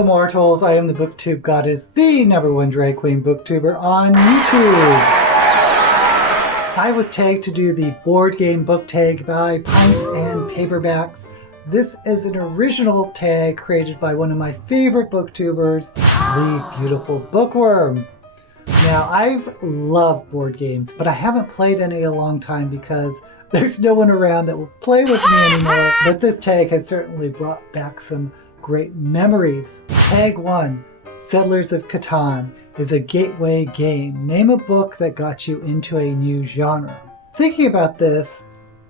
Hello mortals, I am the BookTube Goddess, the #1 drag queen booktuber on YouTube. I was tagged to do the board game book tag by Pints and Paperbacks. This is an original tag created by one of my favorite booktubers, the beautiful Bookworm. Now, I've loved board games, but I haven't played any in a long time because there's no one around that will play with me anymore. But this tag has certainly brought back some great memories. Tag 1, Settlers of Catan, is a gateway game. Name a book that got you into a new genre. Thinking about this,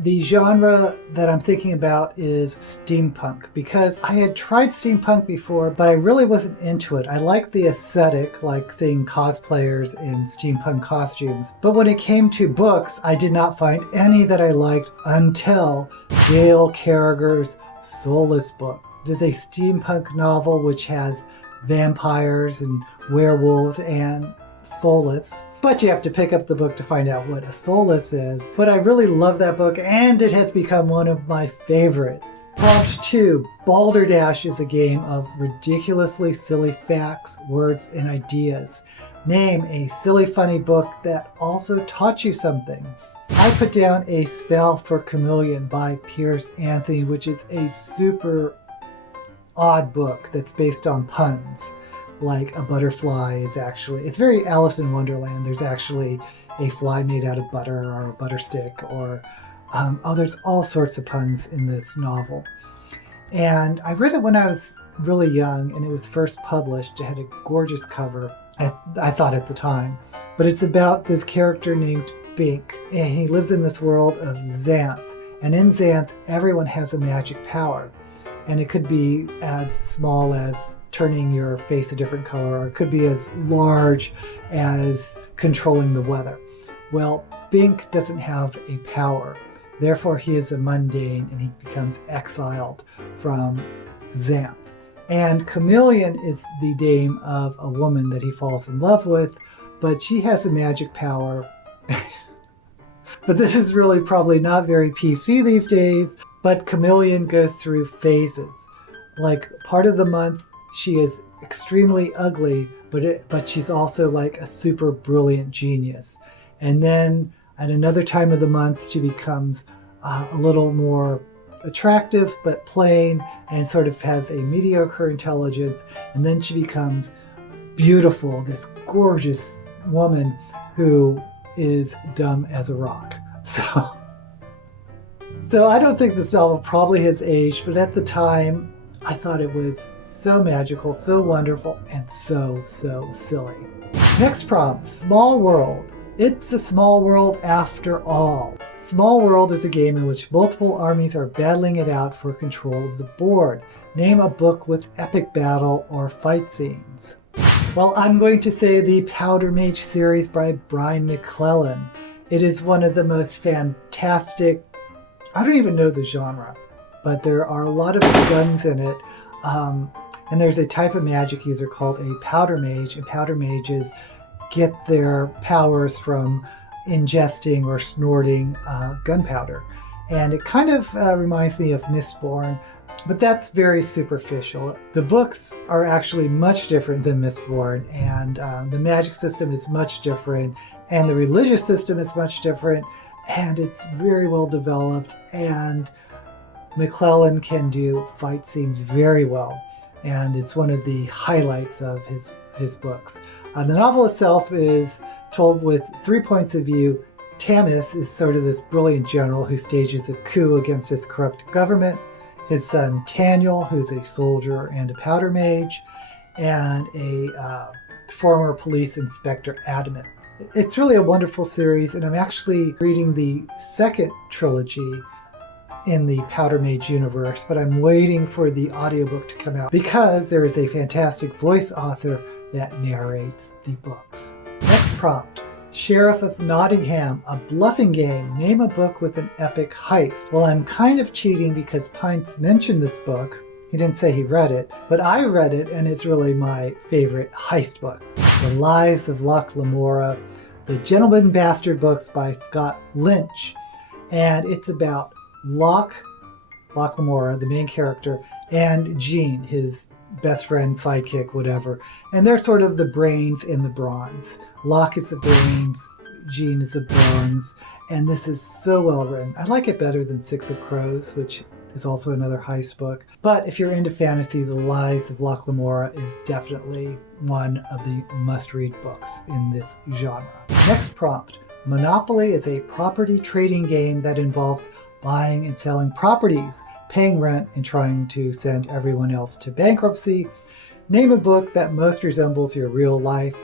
the genre that I'm thinking about is steampunk, because I had tried steampunk before, but I really wasn't into it. I liked the aesthetic, like seeing cosplayers in steampunk costumes. But when it came to books, I did not find any that I liked until GAIL CARRIGER's SOULLESS book. It is a steampunk novel which has vampires and werewolves and soulless. But you have to pick up the book to find out what a soulless is. But I really love that book, and it has become one of my favorites. Prompt 2, Balderdash is a game of ridiculously silly facts, words, and ideas. Name a silly, funny book that also taught you something. I put down A Spell for Chameleon by PIERS, which is a super odd book that's based on puns. Like a butterfly is actually, it's very Alice in Wonderland. There's actually a fly made out of butter or a butter stick, or there's all sorts of puns in this novel. And I read it when I was really young, and it was first published. It had a gorgeous cover, I thought at the time. But it's about this character named Bink, and he lives in this world of Xanth. And in Xanth, everyone has a magic power. And it could be as small as turning your face a different color, or it could be as large as controlling the weather. Well, Bink doesn't have a power. Therefore, he is a mundane, and he becomes exiled from Xanth. And Chameleon is the name of a woman that he falls in love with, but she has a magic power. But this is really probably not very PC these days. But Chameleon goes through phases. Like part of the month, she is extremely ugly, but she's also like a super brilliant genius. And then at another time of the month, she becomes a little more attractive, but plain, and sort of has a mediocre intelligence. And then she becomes beautiful, this gorgeous woman who is dumb as a rock. So I don't think this novel probably has aged, but at the time, I thought it was so magical, so wonderful, and so silly. Next prompt, Smallworld. It's a small world after all. Smallworld is a game in which multiple armies are battling it out for control of the board. Name a book with epic battle or fight scenes. Well, I'm going to say the Powder Mage series by Brian McClellan. It is one of the most fantastic, I don't even know the genre, but there are a lot of guns in it. And there's a type of magic user called a powder mage, and powder mages get their powers from ingesting or snorting gunpowder. And it kind of reminds me of Mistborn, but that's very superficial. The books are actually much different than Mistborn, and the magic system is much different, and the religious system is much different. And it's very well developed, and McClellan can do fight scenes very well, and it's one of the highlights of his books. The novel itself is told with 3 points of view. Tamis is sort of this brilliant general who stages a coup against his corrupt government, his son Taniel, who's a soldier and a powder mage, and a former police inspector, Adamant. It's really a wonderful series, and I'm actually reading the second trilogy in the Powder Mage universe, but I'm waiting for the audiobook to come out because there is a fantastic voice author that narrates the books. Next prompt, Sheriff of Nottingham, a bluffing game. Name a book with an epic heist. Well, I'm kind of cheating because Pints mentioned this book. He didn't say he read it, but I read it, and it's really my favorite heist book. The Lives of Locke Lamora, The Gentleman Bastard books by Scott Lynch. And it's about Locke Lamora, the main character, and Jean, his best friend, sidekick, whatever. And they're sort of the brains and the bronze. Locke is the brains, Jean is the bronze, and this is so well written. I like it better than Six of Crows, which is also another heist book. But if you're into fantasy, The Lies of Locke Lamora is definitely one of the must-read books in this genre. Next prompt. Monopoly is a property trading game that involves buying and selling properties, paying rent, and trying to send everyone else to bankruptcy. Name a book that most resembles your real life.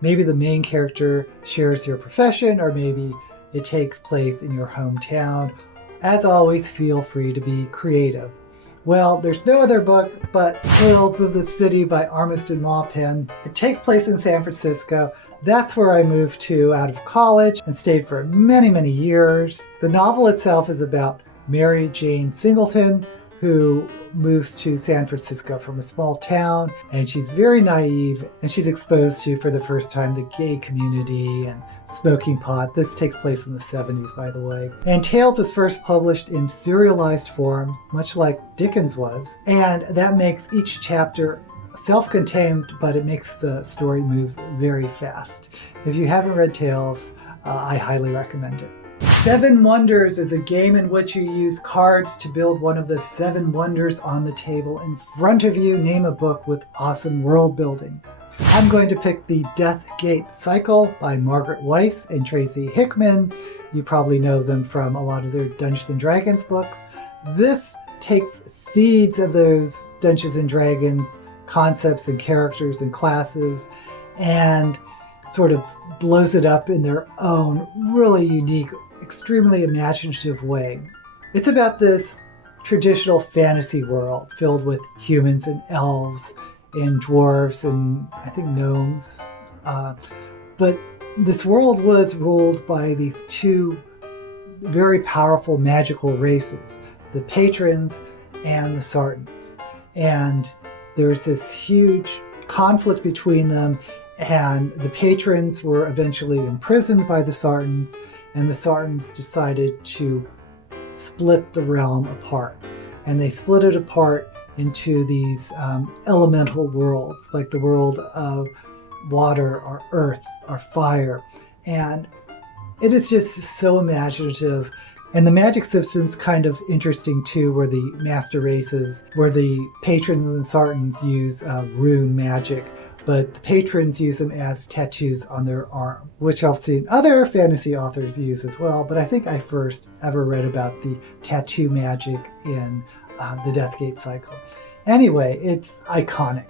Maybe the main character shares your profession, or maybe it takes place in your hometown. As always, feel free to be creative. Well, there's no other book but Tales of the City by Armisted MAUPIN. It takes place in San Francisco. That's where I moved to out of college and stayed for many, many years. The novel itself is about Mary Jane Singleton, who moves to San Francisco from a small town, and she's very naive, and she's exposed to, for the first time, the gay community and smoking pot. This takes place in the 70s, by the way. And Tales was first published in serialized form, much like Dickens was, and that makes each chapter self-contained, but it makes the story move very fast. If you haven't read Tales, I highly recommend it. Seven Wonders is a game in which you use cards to build one of the 7 wonders on the table in front of you. Name a book with awesome world building. I'm going to pick The Death Gate Cycle by Margaret Weiss and Tracy Hickman. You probably know them from a lot of their Dungeons & Dragons books. This takes seeds of those Dungeons & Dragons concepts and characters and classes and sort of blows it up in their own really unique, extremely imaginative way. It's about this traditional fantasy world filled with humans and elves and dwarves and I think gnomes. But this world was ruled by these 2 very powerful magical races, the patrons and the Sartans. And there's this huge conflict between them, and the patrons were eventually imprisoned by the Sartans, and the Sartans decided to split the realm apart. And they split it apart into these elemental worlds, like the world of water or earth or fire. And it is just so imaginative. And the magic system's kind of interesting too, where the master races, where the patrons and the Sartans use rune magic, but the patrons use them as tattoos on their arm, which I've seen other fantasy authors use as well, but I think I first ever read about the tattoo magic in the Death Gate Cycle. Anyway, it's iconic.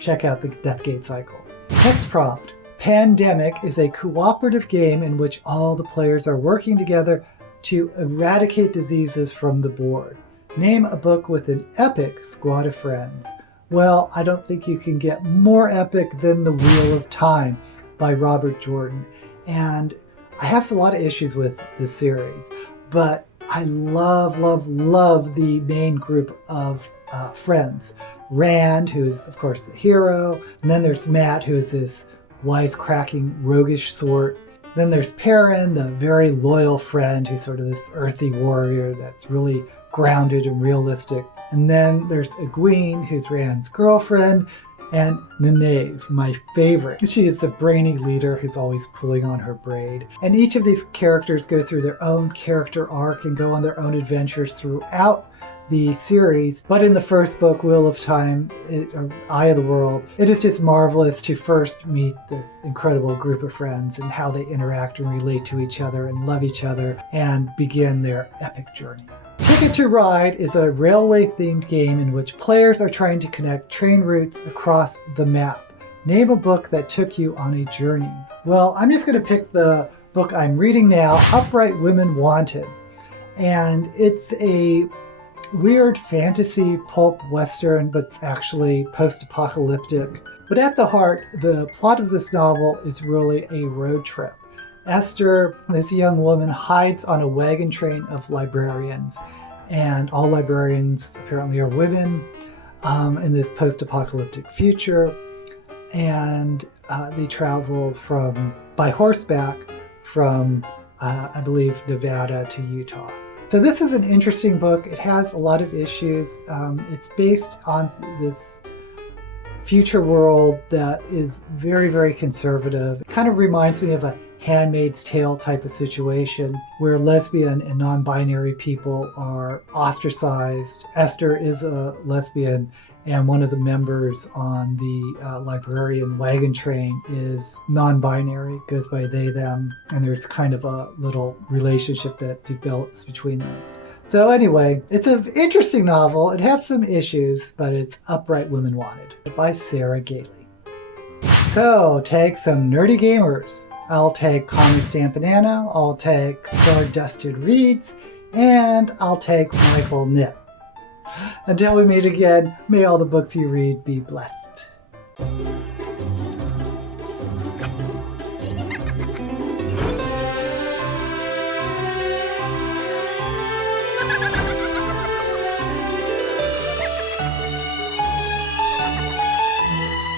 Check out the Death Gate Cycle. Next prompt. Pandemic is a cooperative game in which all the players are working together to eradicate diseases from the board. Name a book with an epic squad of friends. Well, I don't think you can get more epic than The Wheel of Time by Robert Jordan. And I have a lot of issues with this series, but I love, love, love the main group of friends. Rand, who is, of course, the hero. And then there's Matt, who is this wisecracking, roguish sort. Then there's Perrin, the very loyal friend, who's sort of this earthy warrior that's really grounded and realistic. And then there's Egwene, who's Rand's girlfriend, and Nynaeve, my favorite. She is the brainy leader who's always pulling on her braid. And each of these characters go through their own character arc and go on their own adventures throughout the series. But in the first book, Wheel of Time, or Eye of the World, it is just marvelous to first meet this incredible group of friends and how they interact and relate to each other and love each other and begin their epic journey. Ticket to Ride is a railway-themed game in which players are trying to connect train routes across the map. Name a book that took you on a journey. Well, I'm just going to pick the book I'm reading now, Upright Women Wanted. And it's a weird fantasy pulp western, but it's actually post-apocalyptic. But at the heart, the plot of this novel is really a road trip. Esther, this young woman, hides on a wagon train of librarians, and all librarians apparently are women in this post-apocalyptic future, and they travel by horseback from, I believe, Nevada to Utah. So this is an interesting book. It has a lot of issues. It's based on this future world that is very, very conservative. It kind of reminds me of a Handmaid's Tale type of situation where lesbian and non-binary people are ostracized. Esther is a lesbian, and one of the members on the librarian wagon train is non-binary, goes by they, them, and there's kind of a little relationship that develops between them. So anyway, it's an interesting novel. It has some issues, but it's Upright Women Wanted by Sarah Gailey. So take some nerdy gamers. I'll take Connie Stampanano, I'll take Star-Dusted Reads, and I'll take Michael Nip. Until we meet again, may all the books you read be blessed.